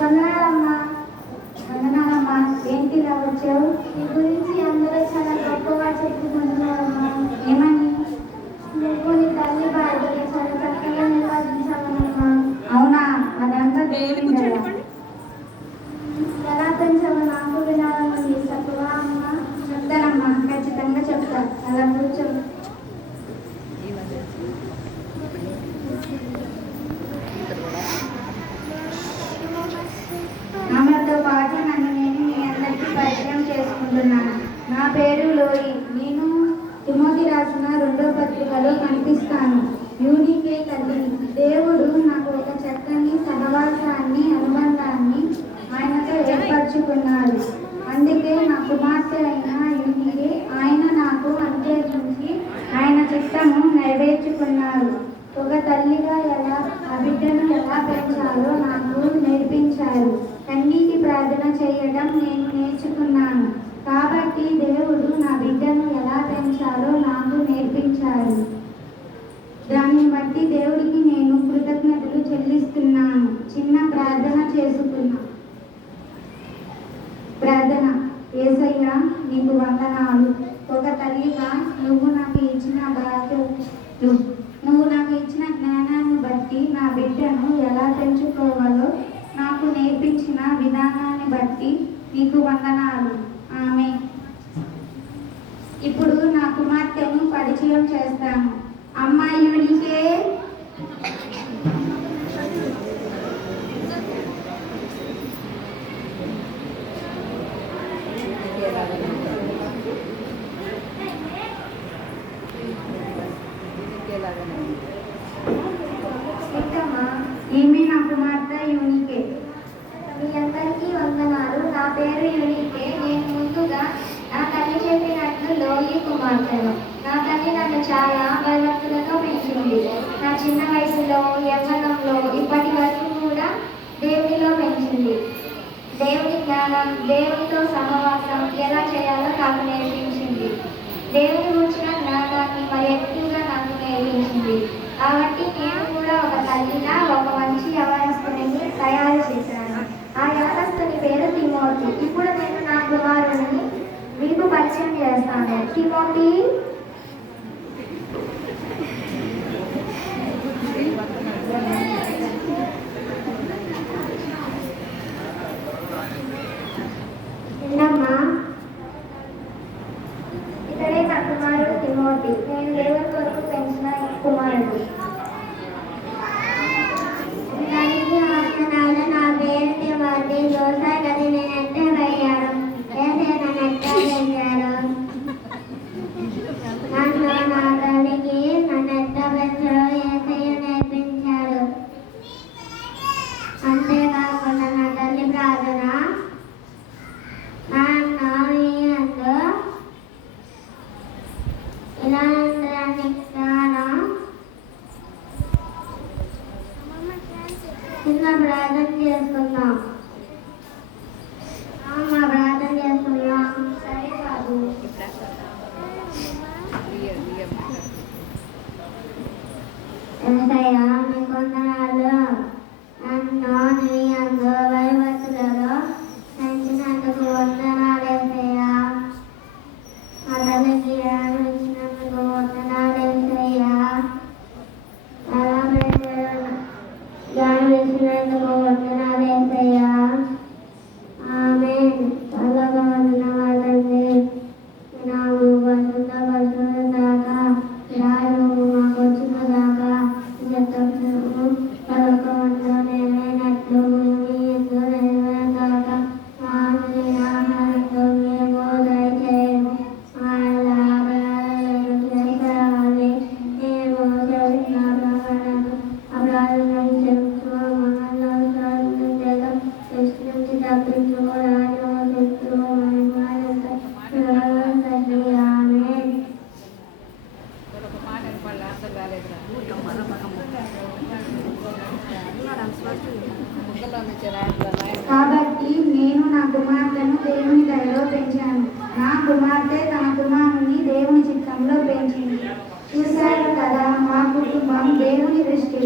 వందనాలమ్మా. వందనాలమ్మా. ఏంటి ఇలా వచ్చావు? నీ గురించి అందరూ చాలా గొప్పగా చెప్పుకుంటున్నారమ్మా. ఏమని? నువ్వు నీ తల్లి బాధ్యత చాలా చక్కగా నిర్వహించావమ్మా. అవునా? అదంతా దేవుని దయ. ఎలా పెంచావో నాకు వినాలనుంది. చెప్పవా అమ్మా? చెప్తానమ్మా, ఖచ్చితంగా చెప్తా. అలా కూర్చో. ఆమెతో పాటు నన్ను నేను మీ అందరికీ పరిచయం చేసుకుంటున్నాను. నా పేరు లోయి. నేను తిమోతి రాసిన 2వ పత్రికలో కనిపిస్తాను. యూనికే తల్లిని. దేవుడు నాకు ఒక చక్కని సహవాసాన్ని, అనుబంధాన్ని ఆయనతో ఏర్పరచుకున్నాడు. అందుకే నా కుమార్తె అయిన యూనికే ఆయన నాకు అనుగ్రహించి ఆయన చిత్తము నెరవేర్చుకున్నారు. ఒక తల్లిగా ఎలా ఆ బిడ్డను ఎలా పెంచాలో నాకు నేర్పించారు. కన్నీటి ప్రార్థన చేయడం నేను నేర్చుకున్నాను. కాబట్టి దేవుడు నా బిడ్డను ఎలా పెంచాలో నాకు నేర్పించారు. దాన్ని బట్టి దేవుడికి నేను కృతజ్ఞతలు చెల్లిస్తున్నాను. చిన్న ప్రార్థన చేసుకున్నా. ప్రార్థన. యేసయ్యా, నీకు వందనాలు. ఒక తల్లిగా నువ్వు నాకు ఇచ్చిన జ్ఞానాన్ని బట్టి నా బిడ్డను ఎలా పెంచుకోవాలో నాకు నేర్పించిన విధానాన్ని బట్టి నీకు వందనాలు. ఆమేన్. ఇప్పుడు నా కుమార్తెను పరిచయం చేస్తాను. అమ్మాయి యూనికే. ఈమె నా కుమార్తె యూనికే. మీ అందరికీ వందనాలు. నా పేరు యూనికే. నేను ముందుగా నా తల్లి చెప్పినట్లు లోయి కుమార్తెను. నా తల్లి నన్ను చాలా భయభక్తులతో పెంచింది. నా చిన్న వయసులో, యవ్వనంలో, ఇప్పటి వరకు కూడా దేవునిలో పెంచింది. దేవుని జ్ఞానం, దేవునితో సహవాసం ఎలా చేయాలో నాకు నేర్పించింది. దేవుని గురించిన జ్ఞానాన్ని మరి ఎక్కువగా నాకు నేర్పించింది. కాబట్టి నేను కూడా ఒక తల్లిగా ఒక మంచి యవనస్తుని తయారు చేశాను. ఆ యవనస్తుని పేరు తిమోతి. ఇప్పుడు నేను నా కుమారుని మీకు పరిచయం చేస్తాను. తిమోతి. విన్నమ్మా, ఇతడే నా కుమారుడు తిమోతి. నేను దేవుని కొరకు పెంచిన కుమారుడు. నా పేరు తిమోతి. జోసా గది నేనెట్ట పోయాను. ఏసే నన్నెట్ట పెంచారు. నన్ను నా తల్లికి నన్నెట్ట పెంచడం ఏసయ్య నేర్పించారు. అంతేకాకుండా నా తల్లి ప్రార్థన ఇలా కుటుంబం దేవుని దృష్టిలో